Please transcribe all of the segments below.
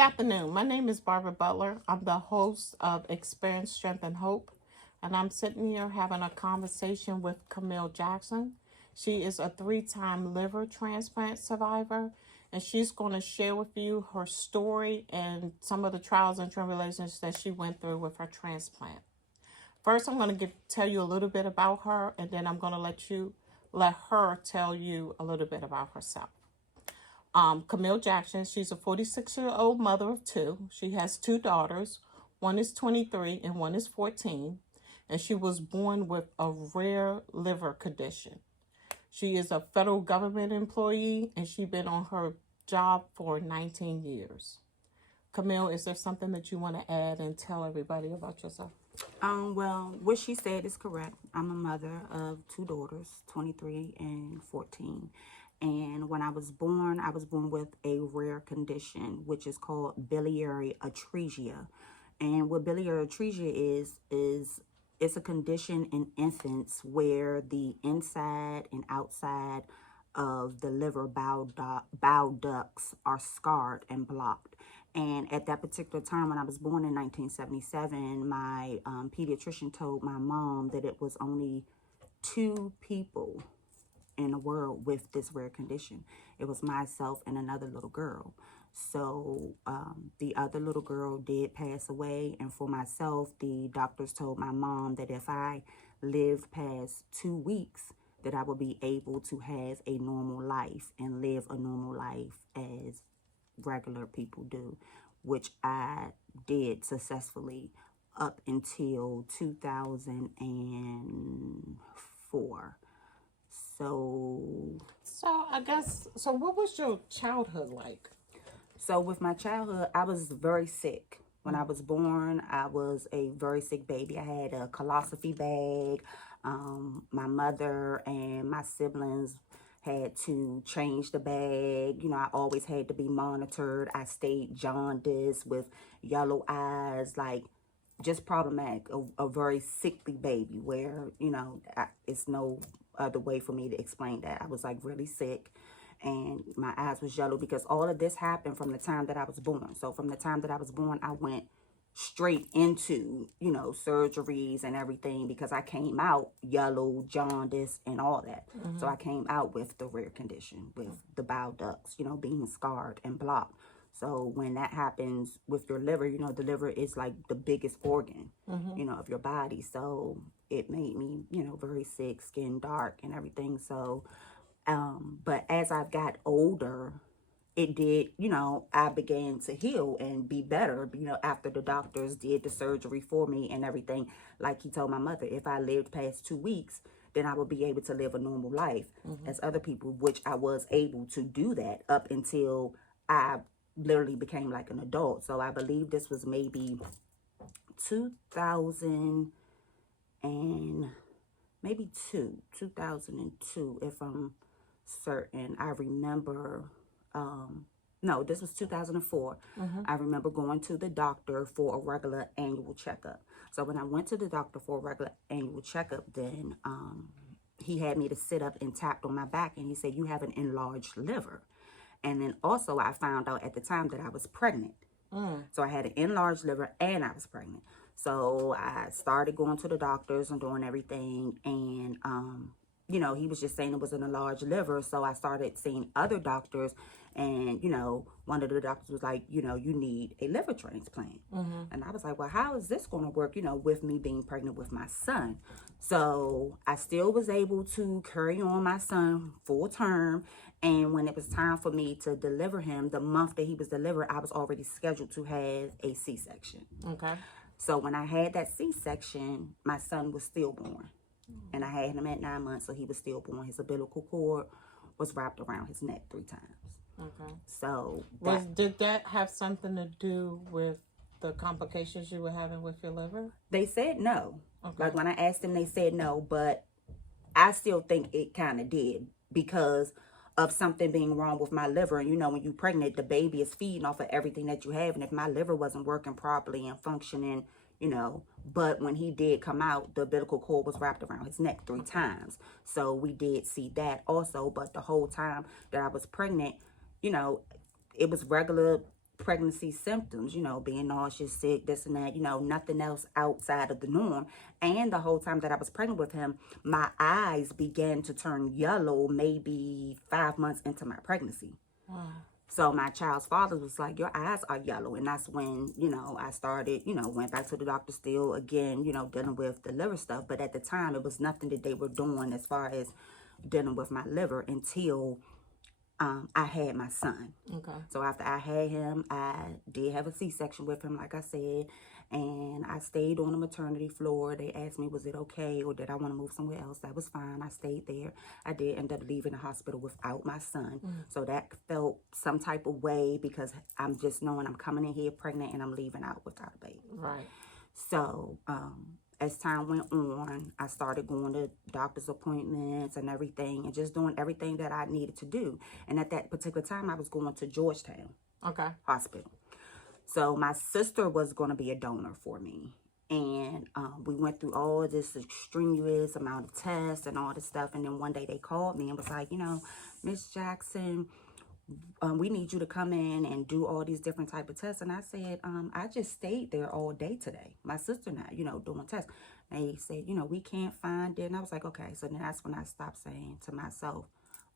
afternoon. My name is Barbara Butler. I'm the host of Experience, Strength, and Hope. And I'm sitting here having a conversation with Camille Jackson. She is a 3-time liver transplant survivor. And she's going to share with you her story and some of the trials and tribulations that she went through with her transplant. First, I'm going to tell you a little bit about her, and then I'm going to let her tell you a little bit about herself. Camille Jackson, she's a 46-year-old mother of 2. She has 2 daughters. One is 23 and one is 14. And she was born with a rare liver condition. She is a federal government employee, and she's been on her job for 19 years. Camille, is there something that you want to add and tell everybody about yourself? Well, what she said is correct. I'm a mother of 2 daughters, 23 and 14. And when I was born with a rare condition, which is called biliary atresia. And what biliary atresia is it's a condition in infants where the inside and outside of the liver bile ducts are scarred and blocked. And at that particular time, when I was born in 1977, my pediatrician told my mom that it was only 2 people in the world with this rare condition. It was myself and another little girl. So the other little girl did pass away, and for myself, the doctors told my mom that if I lived past 2 weeks, that I would be able to have a normal life and live a normal life as regular people do, which I did successfully up until 2004. So what was your childhood like? So with my childhood, I was very sick. When I was born, I was a very sick baby. I had a colosophy bag. My mother and my siblings had to change the bag. You know, I always had to be monitored. I stayed jaundiced with yellow eyes, like just problematic, a very sickly baby where, you know, it's no other way for me to explain that. I was like really sick and my eyes was yellow because all of this happened from the time that I was born. So from the time that I was born, I went straight into, you know, surgeries and everything because I came out yellow, jaundice, and all that. So I came out with the rare condition, with the bile ducts, you know, being scarred and blocked. So when that happens with your liver, you know, the liver is like the biggest organ, you know, of your body. So it made me, you know, very sick, skin dark and everything. So, but as I got older, it did, you know, I began to heal and be better, you know, after the doctors did the surgery for me and everything. Like he told my mother, if I lived past 2 weeks, then I would be able to live a normal life as other people, which I was able to do that up until I literally became like an adult. So I believe this was maybe 2002, if I'm certain. I remember, no, this was 2004. I remember going to the doctor for a regular annual checkup. So when I went to the doctor for a regular annual checkup, then he had me to sit up and tapped on my back, and he said, "You have an enlarged liver." And then also I found out at the time that I was pregnant. So I had an enlarged liver and I was pregnant. So I started going to the doctors and doing everything. And, you know, he was just saying it was an enlarged liver. So I started seeing other doctors. And, you know, one of the doctors was like, you know, you need a liver transplant. And I was like, well, how is this going to work, you know, with me being pregnant with my son? So I still was able to carry on my son full term. And when it was time for me to deliver him, the month that he was delivered, I was already scheduled to have a C-section. Okay. So when I had that C-section, my son was stillborn. And I had him at 9 months, so he was stillborn. His umbilical cord was wrapped around his neck 3 times. Okay. So did that have something to do with the complications you were having with your liver? They said no. Okay. Like when I asked them, they said no, but I still think it kind of did because of something being wrong with my liver. And you know, when you're pregnant, the baby is feeding off of everything that you have. And if my liver wasn't working properly and functioning, you know, but when he did come out, the umbilical cord was wrapped around his neck 3 times. So we did see that also. But the whole time that I was pregnant, you know, it was regular pregnancy symptoms, being nauseous, sick, this and that, nothing else outside of the norm. And the whole time that I was pregnant with him, my eyes began to turn yellow maybe 5 months into my pregnancy. Wow. So my child's father was like, your eyes are yellow. And that's when, I started, went back to the doctor still again, dealing with the liver stuff. But at the time, it was nothing that they were doing as far as dealing with my liver until I had my son. Okay. So after I had him, I did have a C-section with him, like I said, and I stayed on the maternity floor. They asked me, was it okay, or did I want to move somewhere else? That was fine. I stayed there. I did end up leaving the hospital without my son. So that felt some type of way because I'm just knowing I'm coming in here pregnant and I'm leaving out without a baby. Right. So, as time went on, I started going to doctor's appointments and everything and just doing everything that I needed to do. And at that particular time, I was going to Georgetown Hospital. So my sister was going to be a donor for me. And we went through all this extraneous amount of tests and all this stuff. And then one day they called me and was like, Miss Jackson, we need you to come in and do all these different type of tests. And I said, I just stayed there all day today. My sister and I, doing tests. They said, we can't find it. And I was like, okay. So then that's when I stopped saying to myself,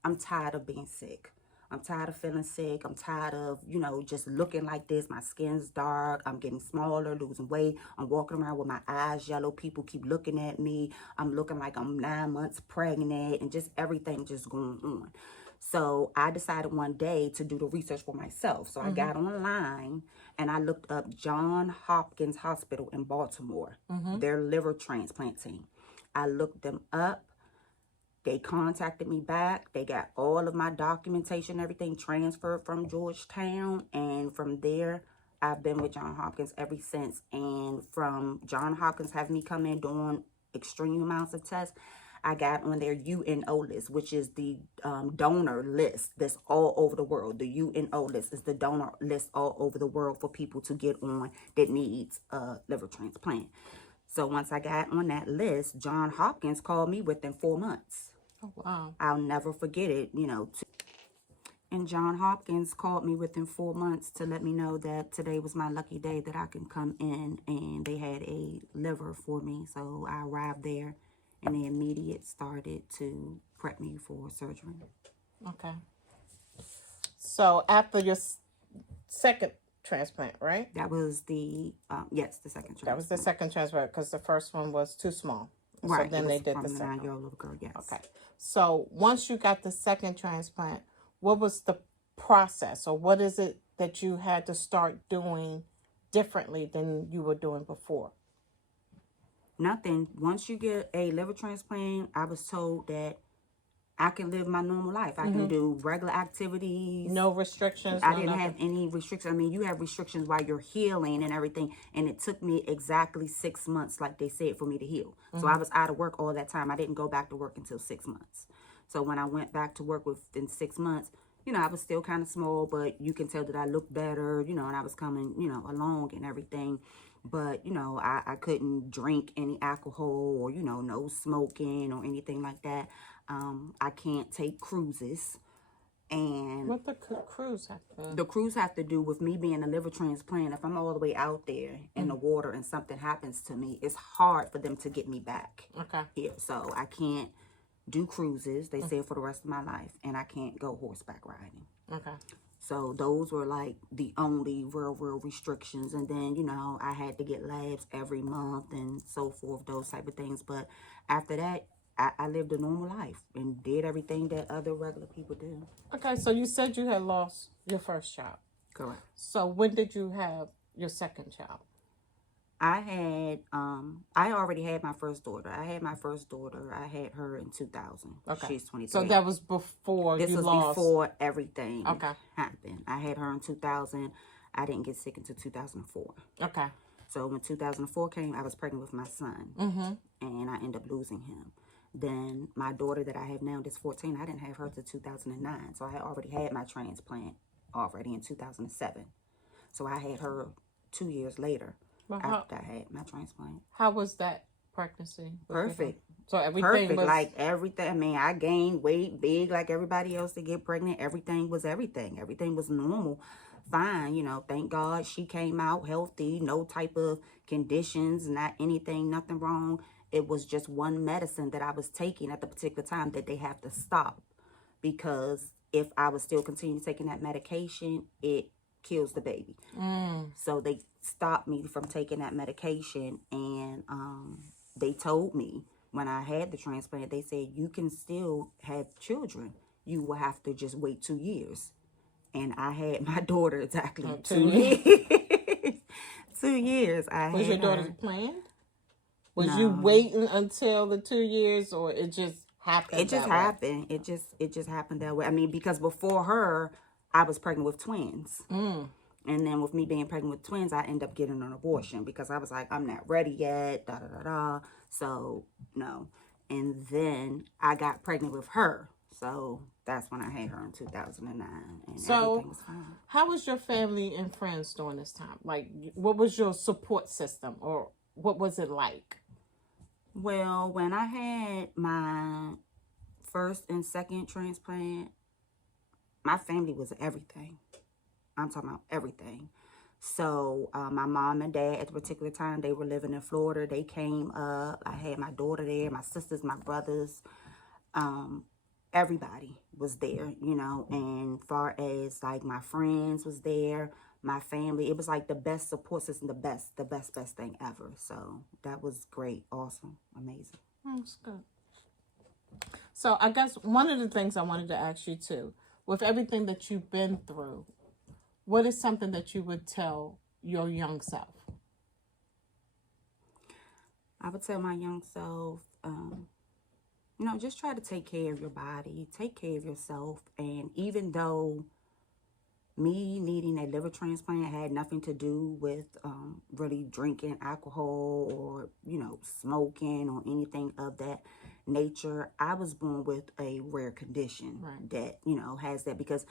I'm tired of being sick. I'm tired of feeling sick. I'm tired of, just looking like this. My skin's dark. I'm getting smaller, losing weight. I'm walking around with my eyes yellow. People keep looking at me. I'm looking like I'm 9 months pregnant and just everything just going on. So I decided one day to do the research for myself. So I got online and I looked up John Hopkins Hospital in Baltimore, their liver transplant team. I looked them up. They contacted me back. They got all of my documentation, everything transferred from Georgetown. And from there, I've been with John Hopkins ever since. And from John Hopkins having me come in doing extreme amounts of tests, I got on their UNO list, which is the donor list that's all over the world. The UNO list is the donor list all over the world for people to get on that needs a liver transplant. So once I got on that list, John Hopkins called me within 4 months. Oh, wow. I'll never forget it, And John Hopkins called me within 4 months to let me know that today was my lucky day that I can come in, and they had a liver for me. So I arrived there. And they immediately started to prep me for surgery. Okay. So after your second transplant, right? That was the, yes, the second transplant. That was the second transplant because the first one was too small. Right. So then they did the second. second. 9-year-old little girl, yes. Okay. So once you got the second transplant, what was the process, or what is it that you had to start doing differently than you were doing before? Nothing. Once you get a liver transplant, I was told that I can live my normal life. I can do regular activities. No restrictions? I didn't have any restrictions. I mean, you have restrictions while you're healing and everything. And it took me exactly 6 months, like they said, for me to heal. So I was out of work all that time. I didn't go back to work until 6 months. So when I went back to work within 6 months, I was still kind of small, but you can tell that I looked better, and I was coming, along and everything. But, I couldn't drink any alcohol or, no smoking or anything like that. I can't take cruises. And what the cruise have to? The cruise have to do with me being a liver transplant. If I'm all the way out there in the water and something happens to me, it's hard for them to get me back. Okay. Here. So I can't do cruises, they said, for the rest of my life. And I can't go horseback riding. Okay. So those were like the only real restrictions. And then, I had to get labs every month and so forth, those type of things. But after that, I lived a normal life and did everything that other regular people do. Okay, so you said you had lost your first child. Correct. So when did you have your second child? I already had my first daughter. I had her in 2000. Okay. She's 23. So that was before this you was lost. before everything happened. I had her in 2000. I didn't get sick until 2004. Okay. So when 2004 came, I was pregnant with my son. And I ended up losing him. Then my daughter that I have now, that's 14, I didn't have her till 2009. So I had already had my transplant already in 2007. So I had her 2 years later. After I had my transplant. How was that pregnancy? Perfect. So everything was... like everything. I mean, I gained weight big like everybody else to get pregnant. Everything was everything. Everything was normal. fine. Thank God she came out healthy, no type of conditions, not anything, nothing wrong. It was just one medicine that I was taking at the particular time that they have to stop, because if I was still continuing taking that medication, it kills the baby. So they stopped me from taking that medication, and they told me when I had the transplant, they said, you can still have children. You will have to just wait 2 years. And I had my daughter exactly 2 years. 2 years I Was had your daughter's her. planned? Was you No. waiting until the 2 years, or it just happened It just that way? happened. It just happened that way. I mean, because before her, I was pregnant with twins. And then with me being pregnant with twins, I ended up getting an abortion because I was like, I'm not ready yet, da da da da. So, no. And then I got pregnant with her. So that's when I had her in 2009. And So, everything was fine. how was your family and friends during this time? Like, what was your support system, or what was it like? Well, when I had my first and second transplant, my family was everything. I'm talking about everything. So my mom and dad at the particular time, they were living in Florida. They came up. I had my daughter there, my sisters, my brothers. Everybody was there, and far as like my friends was there, my family, it was like the best support system, the best thing ever. So that was great, awesome, amazing. That's good. So I guess one of the things I wanted to ask you too, with everything that you've been through, what is something that you would tell your young self? I would tell my young self, just try to take care of your body, take care of yourself. And even though me needing a liver transplant had nothing to do with really drinking alcohol or, smoking or anything of that nature, I was born with a rare condition that, has that. Because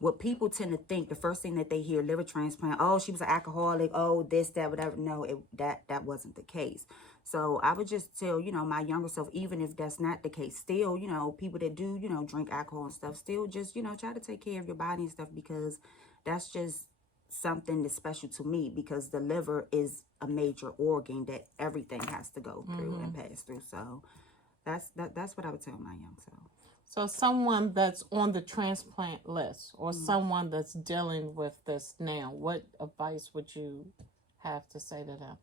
what people tend to think, the first thing that they hear, liver transplant, oh, she was an alcoholic, oh, this, that, whatever. No, that wasn't the case. So I would just tell, my younger self, even if that's not the case, still, people that do, drink alcohol and stuff, still just, try to take care of your body and stuff, because that's just something that's special to me, because the liver is a major organ that everything has to go through and pass through. So that's what I would tell my young self. So someone that's on the transplant list, or someone that's dealing with this now, what advice would you have to say to them?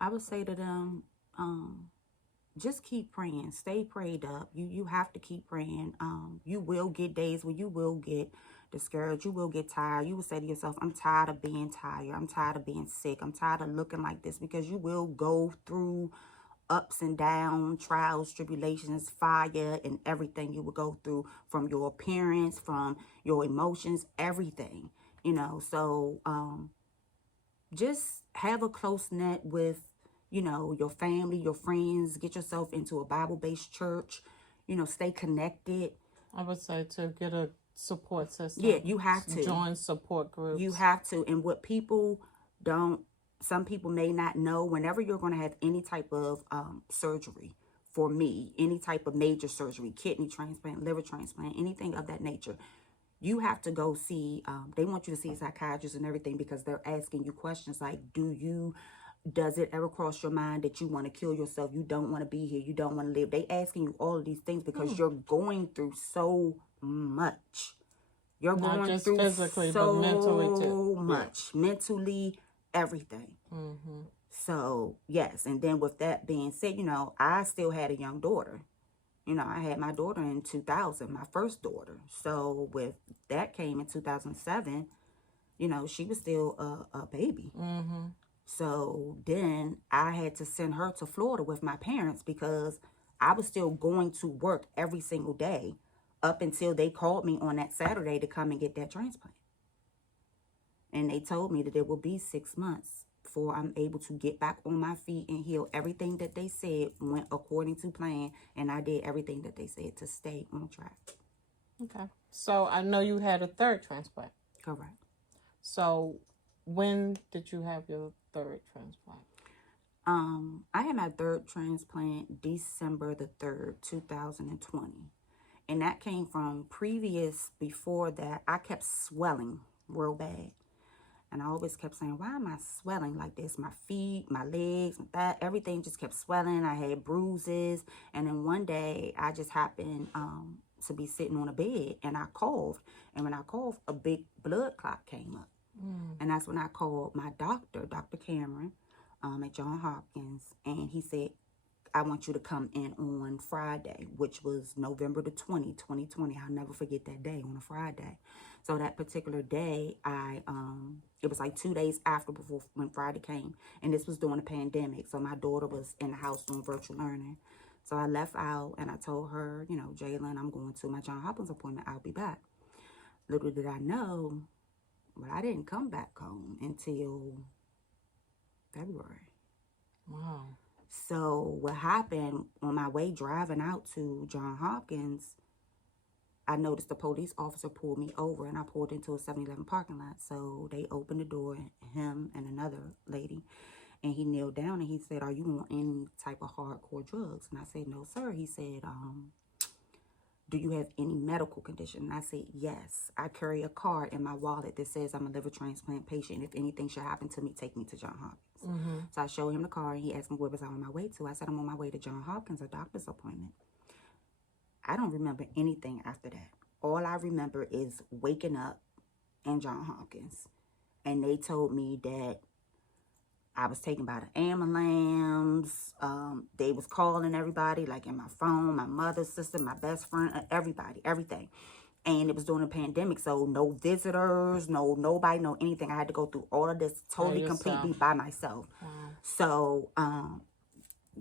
I would say to them, just keep praying. Stay prayed up. You have to keep praying. You will get days where you will get discouraged. You will get tired. You will say to yourself, I'm tired of being tired. I'm tired of being sick. I'm tired of looking like this, because you will go through ups and downs, trials, tribulations, fire, and everything you will go through, from your appearance, from your emotions, everything, So just have a close net with, your family, your friends. Get yourself into a Bible-based church, stay connected. I would say to get a support system. Yeah, you have to. Join support groups. You have to. And what people don't, some people may not know, whenever you're going to have any type of surgery, for me, any type of major surgery, kidney transplant, liver transplant, anything of that nature, you have to go see, they want you to see a psychiatrist and everything, because they're asking you questions like, does it ever cross your mind that you want to kill yourself? You don't want to be here. You don't want to live. They asking you all of these things because you're going through so much. You're Not going just through physically, so but mentally too. much. Mentally, everything. So, yes. And then with that being said, I still had a young daughter. I had my daughter in 2000, my first daughter. So with that came in 2007, she was still a baby. So then I had to send her to Florida with my parents, because I was still going to work every single day up until they called me on that Saturday to come and get that transplant. And they told me that it will be 6 months before I'm able to get back on my feet and heal. Everything that they said went according to plan, and I did everything that they said to stay on track. Okay. So I know you had a third transplant. Correct. So when did you have your third transplant? I had my third transplant December the 3rd, 2020. And that came from before that, I kept swelling real bad. And I always kept saying, why am I swelling like this? My feet, my legs, that, everything just kept swelling. I had bruises. And then one day I just happened to be sitting on a bed and I coughed. And when I coughed, a big blood clot came up. And that's when I called my doctor, Dr. Cameron, at John Hopkins. And he said, I want you to come in on Friday, which was November the 20th, 2020. I'll never forget that day, on a Friday. So that particular day, it was like 2 days after before when Friday came. And this was during the pandemic. So my daughter was in the house doing virtual learning. So I left out and I told her, you know, Jalen, I'm going to my John Hopkins appointment. I'll be back. Little did I know, but I didn't come back home until February. Wow. So what happened, on my way driving out to John Hopkins, I noticed the police officer pulled me over, and I pulled into a 7-Eleven parking lot. So they opened the door, him and another lady, and he kneeled down and he said, are you on any type of hardcore drugs? And I said, no, sir. He said, do you have any medical condition? And I said, yes. I carry a card in my wallet that says I'm a liver transplant patient. If anything should happen to me, take me to John Hopkins. So I showed him the card, and he asked me where was I on my way to. I said, I'm on my way to John Hopkins, a doctor's appointment. I don't remember anything after that. All I remember is waking up in John Hopkins, and they told me that I was taken by the ambulance. They was calling everybody, like in my phone, my mother's sister, my best friend, everybody, everything. And it was during the pandemic, so no visitors, nobody, no anything. I had to go through all of this totally, completely by myself. Wow. So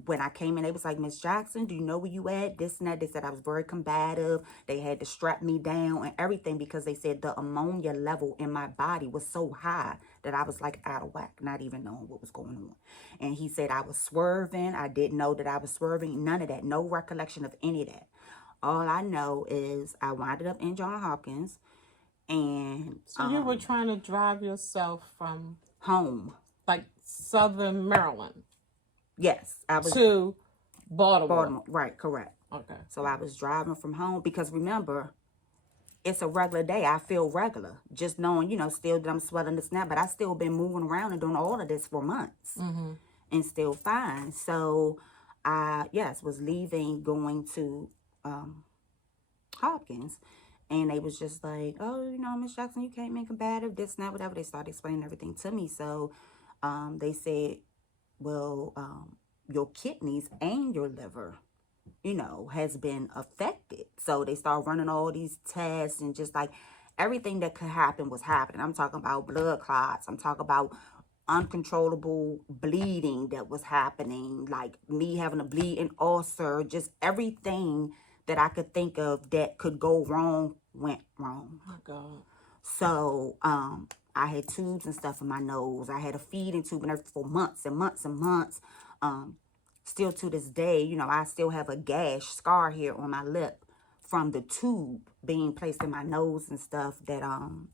when I came in, they was like, Miss Jackson, do you know where you at? This and that. They said I was very combative. They had to strap me down and everything because they said the ammonia level in my body was so high that I was like out of whack, not even knowing what was going on. And he said I was swerving. I didn't know that I was swerving. None of that. No recollection of any of that. All I know is I wound up in John Hopkins, and so you were trying to drive yourself from home, like Southern Maryland. Yes, I was to Baltimore. Baltimore, right? Correct. Okay. So I was driving from home because remember, it's a regular day. I feel regular, just knowing, you know, still that I'm swelling this now, but I still been moving around and doing all of this for months, and still fine. So I was leaving, going to Hopkins, and they was just like, oh, you know, Miss Jackson, you came in combative, this and that, whatever. They started explaining everything to me. So they said, well, your kidneys and your liver, you know, has been affected. So they start running all these tests, and just like everything that could happen was happening. I'm talking about blood clots. I'm talking about uncontrollable bleeding that was happening, like me having a bleeding ulcer, just everything that I could think of that could go wrong went wrong. Oh, God. So I had tubes and stuff in my nose. I had a feeding tube and everything for months and months and months. Still to this day, you know, I still have a gash, scar here on my lip from the tube being placed in my nose and stuff that,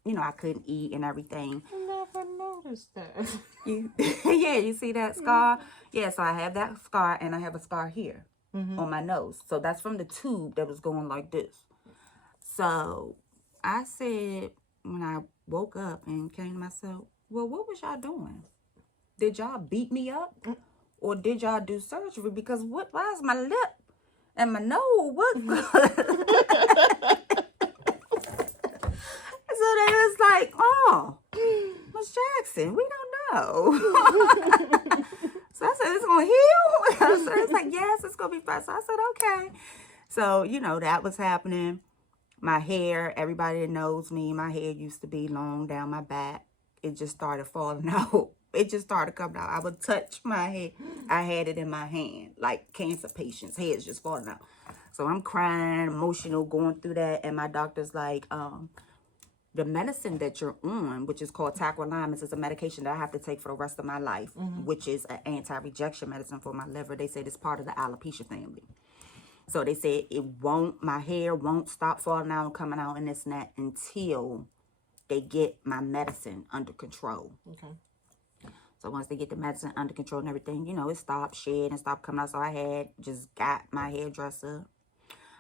you know, I couldn't eat and everything. I never noticed that. Yeah, you see that scar? Yeah, so I have that scar, and I have a scar here on my nose. So that's from the tube that was going like this. So I said, when I woke up and came to myself, well, what was y'all doing? Did y'all beat me up? Or did y'all do surgery? Because why is my lip and my nose? What? So they was like, oh, Miss Jackson, we don't know. So I said, it's going to heal? So it's like, yes, it's going to be fine. So I said, okay. So, you know, that was happening. My hair, everybody that knows me, my hair used to be long down my back. It just started falling out. It just started coming out. I would touch my hair. I had it in my hand, like cancer patients' heads just falling out. So I'm crying, emotional, going through that. And my doctor's like, the medicine that you're on, which is called tacrolimus, is a medication that I have to take for the rest of my life, which is an anti-rejection medicine for my liver. They said it's part of the alopecia family. So they said my hair won't stop falling out and coming out and this and that until they get my medicine under control. Okay. So once they get the medicine under control and everything, you know, it stopped shedding and stopped coming out. So I had just got my hairdresser,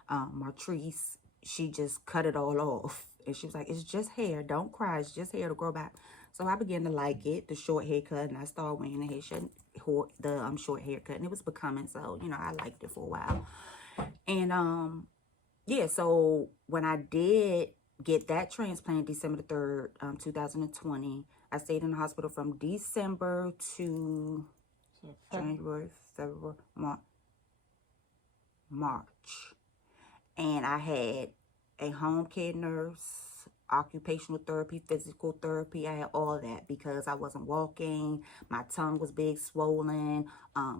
Martrice. She just cut it all off. And she was like, it's just hair. Don't cry. It's just hair to grow back. So I began to like it, the short haircut, and I started wearing the short haircut, and it was becoming. So, you know, I liked it for a while. And yeah, so when I did get that transplant December the 3rd, 2020, I stayed in the hospital from December to January, February, March. And I had a home care nurse, occupational therapy, physical therapy. I had all that because I wasn't walking. My tongue was big, swollen,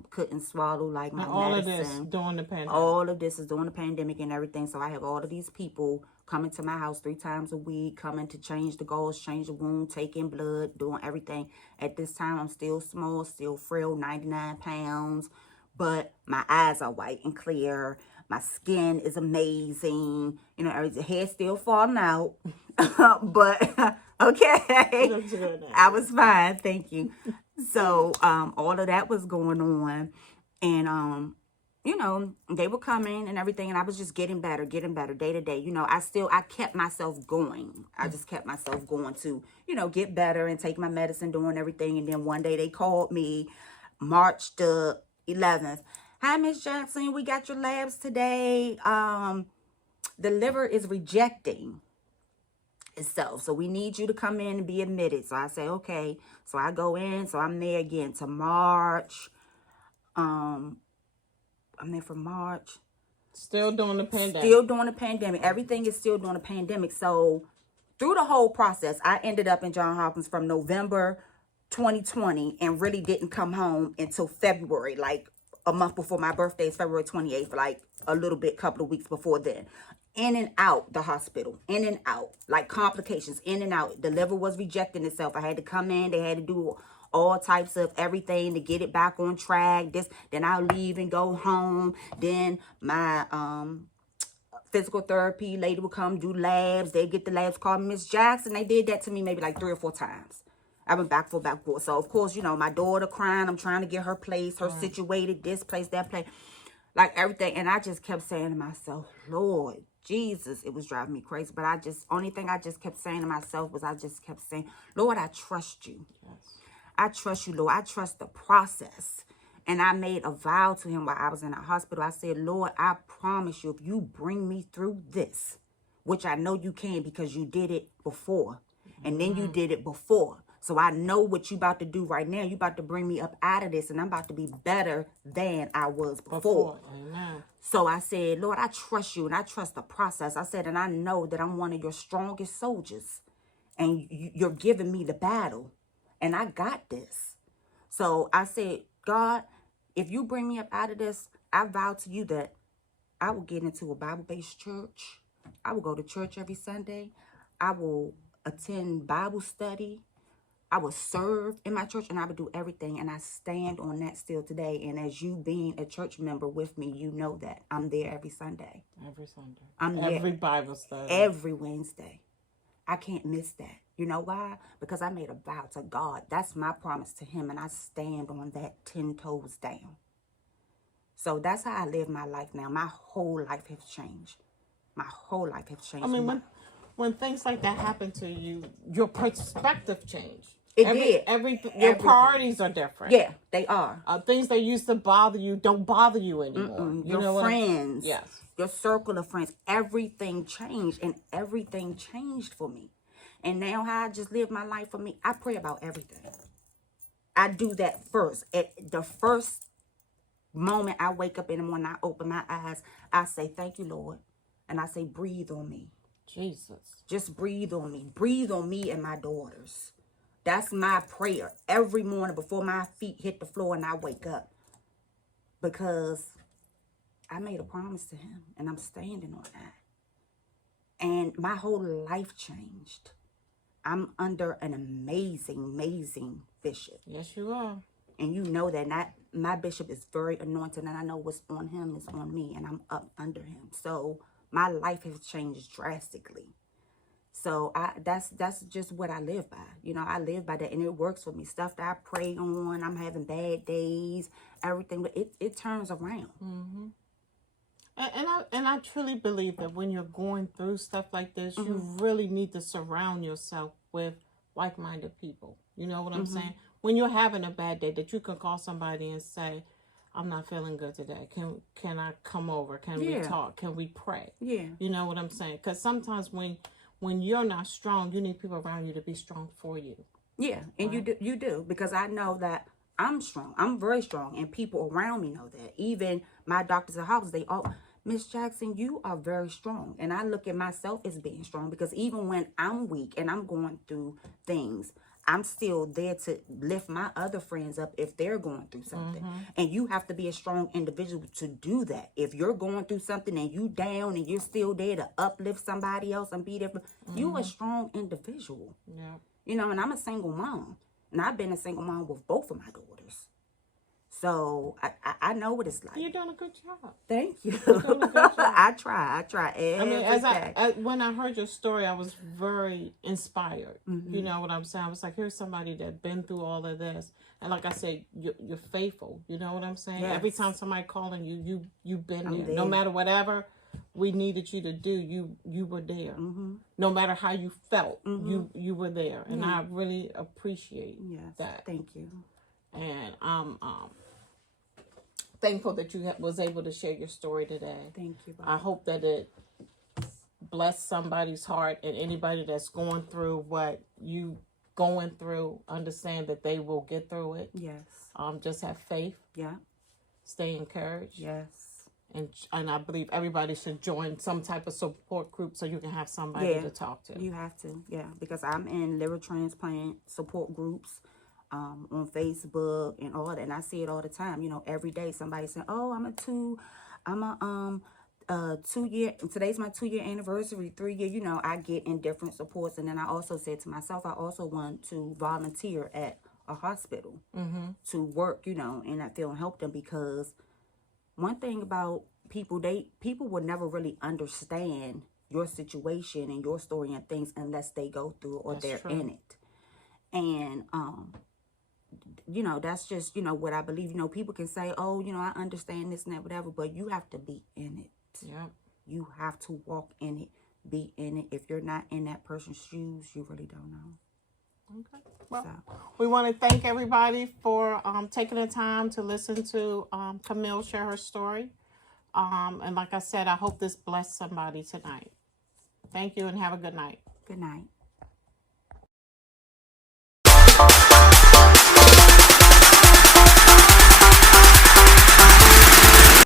couldn't swallow like my and all medicine. of this during the pandemic. All of this is during the pandemic and everything. So I have all of these people coming to my house 3 times a week, coming to change the gauze, change the wound, taking blood, doing everything. At this time, I'm still small, still frail, 99 pounds. But my eyes are white and clear. My skin is amazing. You know, the hair's still falling out. But, okay. Looks good now. I was fine. Thank you. So, all of that was going on. And, you know, they were coming and everything. And I was just getting better day to day. You know, I kept myself going. I just kept myself going to, you know, get better and take my medicine, doing everything. And then one day they called me March the 11th. Hi, Miss Jackson, we got your labs today. The liver is rejecting itself, so we need you to come in and be admitted. So I say, okay. So I go in, so I'm there again to March. I'm there for March. Still during the pandemic. Still during the pandemic. Everything is still during the pandemic. So through the whole process, I ended up in Johns Hopkins from November 2020 and really didn't come home until February, like a month before my birthday is February 28th, like a little bit, couple of weeks before then. In and out the hospital, in and out, like complications, in and out. The liver was rejecting itself. I had to come in. They had to do all types of everything to get it back on track. Then I'll leave and go home. Then my physical therapy lady would come do labs. They get the labs, call me Miss Jackson. They did that to me maybe like 3 or 4 times. I went back forth. So, of course, you know, my daughter crying. I'm trying to get her place, her situated, this place, that place, like everything. And I just kept saying to myself, Lord Jesus, it was driving me crazy. But only thing I just kept saying to myself was I just kept saying, Lord, I trust you. Yes. I trust you, Lord. I trust the process. And I made a vow to him while I was in the hospital. I said, Lord, I promise you, if you bring me through this, which I know you can because you did it before. And then you did it before. So I know what you about to do right now. You about to bring me up out of this, and I'm about to be better than I was before. Amen. So I said, Lord, I trust you, and I trust the process. I said, and I know that I'm one of your strongest soldiers, and you're giving me the battle, and I got this. So I said, God, if you bring me up out of this, I vow to you that I will get into a Bible-based church. I will go to church every Sunday. I will attend Bible study. I will serve in my church, and I would do everything, and I stand on that still today. And as you being a church member with me, you know that I'm there every Sunday. Every Sunday. I'm there every Bible study. every Wednesday. I can't miss that. You know why? Because I made a vow to God. That's my promise to him, and I stand on that 10 toes down. So that's how I live my life now. My whole life has changed. My whole life has changed. I mean, when things like that happen to you, your perspective changed. It did. Your priorities are different. Yeah, they are. Things that used to bother you don't bother you anymore. Your friends. Yes. Your circle of friends. Everything changed, and everything changed for me. And now how I just live my life for me, I pray about everything. I do that first. At the first moment I wake up in the morning, I open my eyes, I say, thank you, Lord. And I say, breathe on me. Jesus. Just breathe on me. Breathe on me and my daughters. That's my prayer every morning before my feet hit the floor and I wake up. Because I made a promise to him, and I'm standing on that. And my whole life changed. I'm under an amazing, amazing bishop. Yes, you are. And you know that my bishop is very anointed, and I know what's on him is on me, and I'm up under him. So my life has changed drastically. So that's just what I live by. You know, I live by that, and it works for me. Stuff that I pray on, I'm having bad days, everything, but it turns around. Mm-hmm. And I truly believe that when you're going through stuff like this, you really need to surround yourself with like-minded people. You know what I'm saying? When you're having a bad day, that you can call somebody and say, "I'm not feeling good today. Can I come over? Can we talk? Can we pray?" Yeah. You know what I'm saying? Because sometimes when you're not strong, you need people around you to be strong for you. Yeah, and you do, because I know that I'm strong. I'm very strong, and people around me know that. Even my doctors at Hopkins, they all, Miss Jackson, you are very strong. And I look at myself as being strong, because even when I'm weak and I'm going through things, I'm still there to lift my other friends up if they're going through something. And you have to be a strong individual to do that. If you're going through something and you down and you're still there to uplift somebody else and be there, you a strong individual. Yeah. You know, and I'm a single mom. And I've been a single mom with both of my daughters. So I know what it's like. You're doing a good job. Thank you. You're doing a good job. I try every day. When I heard your story, I was very inspired. You know what I'm saying? I was like, here's somebody that's been through all of this. And like I said, you're faithful. You know what I'm saying? Yes. Every time somebody calling you've been there. there. No matter whatever we needed you to do, you were there. No matter how you felt, you were there. And I really appreciate that. Thank you. And I'm thankful that you was able to share your story today. Thank you. I hope that it bless somebody's heart, and anybody that's going through what you going through, understand that they will get through it. Yes. Just have faith. Yeah. Stay encouraged. Yes. And I believe everybody should join some type of support group so you can have somebody to talk to. You have to, because I'm in liver transplant support groups on Facebook and all that, and I see it all the time. You know, every day somebody saying, "Oh, I'm a 2 year. Today's my 2 year anniversary, 3 year." You know, I get in different supports, and then I also said to myself, I also want to volunteer at a hospital to work, you know, in that field and help them, because one thing about people would never really understand your situation and your story and things unless they go through it or they're in it. And you know, that's just, you know, what I believe. You know, people can say, "Oh, you know, I understand this and that, whatever," but you have to be in it. Yeah. You have to walk in it, be in it. If you're not in that person's shoes, you really don't know. Okay. Well, we want to thank everybody for taking the time to listen to Camille share her story. And like I said, I hope this blessed somebody tonight. Thank you and have a good night. Good night.